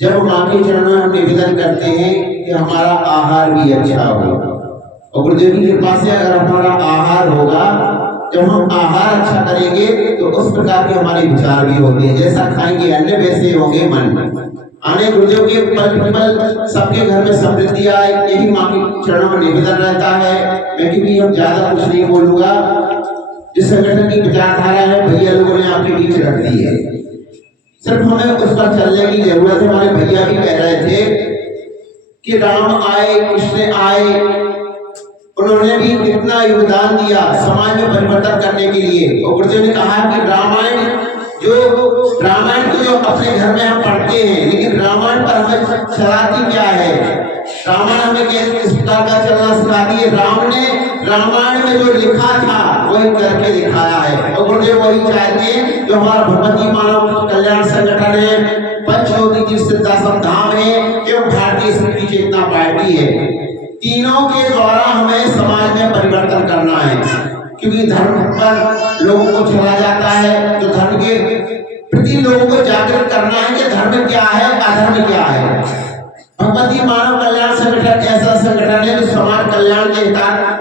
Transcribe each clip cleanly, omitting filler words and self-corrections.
जब माँ के चरणों में हम निवेदन करते हैं कि हमारा आहार भी अच्छा हो, और गुरुदेव की कृपा से अगर हमारा आहार होगा, जब हम आहार अच्छा करेंगे तो उस प्रकार के हमारे विचार भी होंगे, जैसा खाएंगे अन्न वैसे होंगे मन। आने गुरुदेव के पल पल सबके घर में समृद्धि आए, यही माँ के चरणों में निवेदन रहता है। मैं क्योंकि अब ज्यादा कुछ नहीं बोलूंगा, जिस संगठन की विचारधारा है भैया लोगों ने आपके बीच रख दी है, सिर्फ हमें उस पर चलने की जरूरत है। हमारे भैया भी कह रहे थे कि राम आए, कृष्ण आए, उन्होंने भी कितना योगदान दिया समाज में परिवर्तन करने के लिए। और गुरुदेव ने कहा कि रामायण तो जो अपने घर में हम पढ़ते हैं, लेकिन रामायण पर हमें चलाती क्या है, रामायण हमें किस प्रकार का चलना सिखाती है। राम ने रामायण में जो लिखा था वही करके दिखाया है, और गुरुदेव वही चाहते जो हमारा भगवती मानव कल्याण संगठन है, पंचज्योति की सिद्धाश्रम धाम है एवं भारतीय स्मृति चेतना पार्टी है, तीनों के द्वारा हमें समाज में परिवर्तन करना है। क्योंकि धर्म पर लोगों को चला जाता है, तो धर्म के प्रति लोगों को जागृत करना है कि धर्म क्या है, अधर्म क्या है। भगवती मानव कल्याण संगठन ऐसा संगठन है जो समाज कल्याण के हित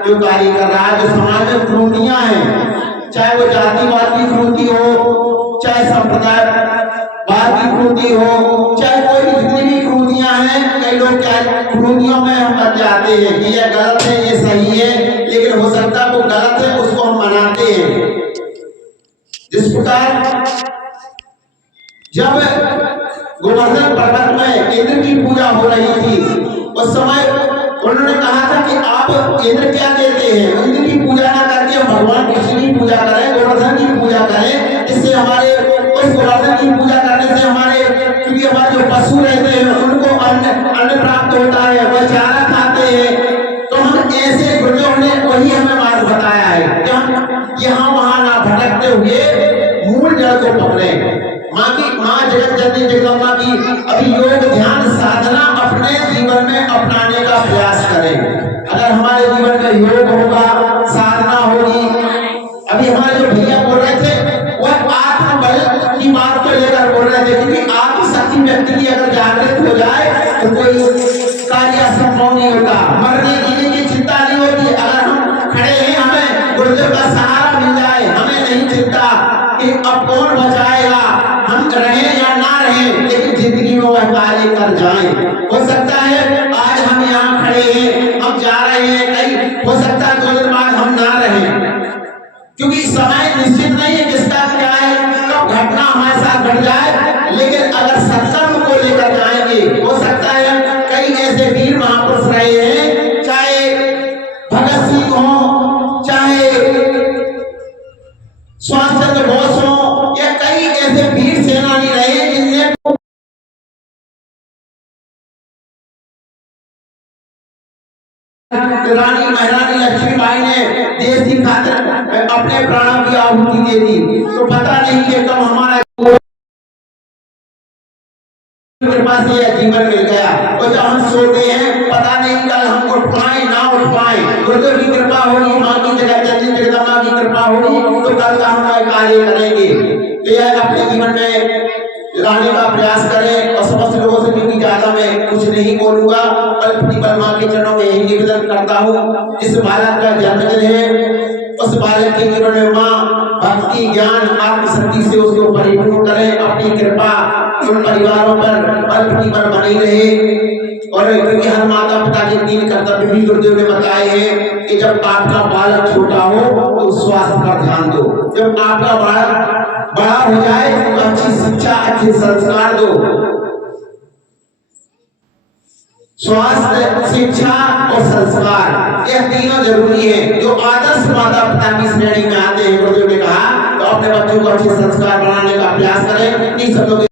जो कार्य कर रहा है, जो समाज में क्रूटियां हैं, चाहे वो जातिवाद की क्रूटी हो, चाहे संप्रदायवाद की क्रूटी हो, चाहे कोई भी जितनी भी क्रूटियां हैं, कई लोग क्या क्रूटियों में हम बन जाते हैं कि ये गलत है ये सही है, लेकिन हो सकता है वो गलत है उसको हम मनाते हैं। जिस प्रकार जब गोवर्धन पर्वत में इंद्र की पूजा हो रही थी, उस समय उन्होंने कहा था कि आप इंद्र क्या देते हैं, इंद्र की पूजा ना करके हम भगवान कृष्ण की पूजा करें, गोवर्धन की पूजा करें, इससे हमारे उस गोवर्धन की पूजा करने से हमारे, क्योंकि हमारे जो पशु रहते हैं उनको अन्न प्राप्त होता है, वह चारा खाते हैं। तो हम ऐसे गुरुदेव ने वही हमें मार्ग बताया है कि हम यहाँ वहां ना भटकते हुए मूल जड़ को पकड़े। माँ जगत जननी जगदम्बा की अभी योग ध्यान साधना अपने जीवन में अपनाने का प्रयास करें। अगर हमारे जीवन में योग होगा, साधना होगी, अभी हमारे जो भैया बोल रहे थे वह आत्मबल की बात को लेकर बोल रहे थे, क्योंकि आत्मशक्ति व्यक्ति की अगर जागृत हो जाए तो कोई कार्य असंभव नहीं होता, मरने जीने की चिंता नहीं होती। अगर हम खड़े हैं, हमें गुरुदेव का सहारा मिल जाए, हमें नहीं चिंता कि अब कौन बचाएगा, हम रहें या ना रहें, लेकिन जिंदगी में वह कार्य कर जाएं। हो सकता है आज हम यहाँ खड़े हैं, हम जा रहे हैं कहीं, हो सकता है 2 दिन बाद हम ना रहें, क्योंकि समय निश्चित नहीं है किसका क्या है, कब घटना हमारे साथ घट जाए। लेकिन अगर सत्कर्म को लेकर जाएंगे, हो सकता है कई ऐसे वीर महापुरुष रहे हैं, चाहे भगत सिंह हो, चाहे सुभाष चंद्र बोस हो, या कई ऐसे वीर सेनानी रहे जिनने रानी महारानी लक्ष्मीबाई ने देश की खातिर अपने प्राणों की आहुति दे दी। तो पता नहीं कि कब हमारा कृपा से यह जीवन मिल गया, और जब हम सोते हैं पता नहीं कल हम उठ पाए ना उठ पाए। गुरुदेव की कृपा होगी, माँ की जगत जननी जगदम्बा की कृपा होगी तो कल का हम कार्य करेंगे। तो यह अपने जीवन में लाने का प्रयास करें, और समस्त लोगों से, क्योंकि ज्यादा मैं कुछ नहीं बोलूंगा, पल प्रतिपल माँ के चरणों में यही निवेदन करता हूँ। जिस बालक का जन्मदिन है उस बालक के जीवन में माँ भक्ति ज्ञान आत्मशक्ति से उसको परिपूर्ण करें, अपनी कृपा उन परिवारों पर पल प्रतिपल बनी रहे। और क्योंकि हर माता पिता के 3 कर्तव्य भी गुरुदेव ने बताए हैं कि जब आपका बालक छोटा हो तो स्वास्थ्य पर ध्यान दो, जब आपका बालक बड़ा हो जाए तो अच्छी शिक्षा अच्छे संस्कार दो। स्वास्थ्य, शिक्षा और संस्कार यह तीनों जरूरी है, जो आदर्श माता पिता की श्रेणी में आते हैं। गुरुदेव ने कहा तो अपने बच्चों को अच्छे संस्कार बनाने का प्रयास करें। इन सब लोग